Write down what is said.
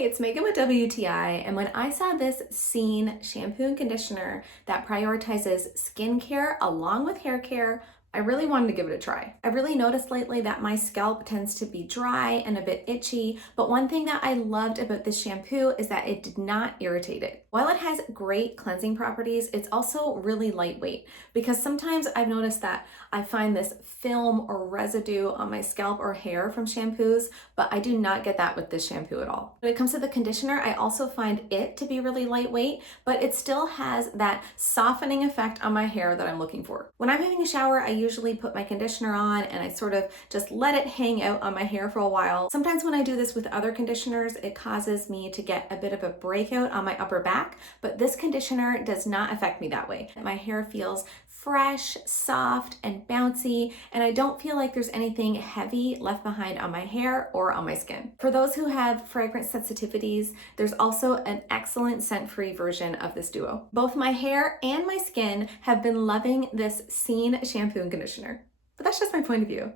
Hey, it's Megan with WTI, and when I saw this Scene shampoo and conditioner that prioritizes skincare along with hair care, I really wanted to give it a try. I've really noticed lately that my scalp tends to be dry and a bit itchy, but one thing that I loved about this shampoo is that it did not irritate it. While it has great cleansing properties, it's also really lightweight because sometimes I've noticed that I find this film or residue on my scalp or hair from shampoos, but I do not get that with this shampoo at all. When it comes to the conditioner, I also find it to be really lightweight, but it still has that softening effect on my hair that I'm looking for. When I'm having a shower, I usually put my conditioner on and I sort of just let it hang out on my hair for a while. Sometimes when I do this with other conditioners, it causes me to get a bit of a breakout on my upper back, but this conditioner does not affect me that way. My hair feels fresh, soft, and bouncy, and I don't feel like there's anything heavy left behind on my hair or on my skin. For those who have fragrance sensitivities, there's also an excellent scent-free version of this duo. Both my hair and my skin have been loving this Scene shampoo and conditioner, but that's just my point of view.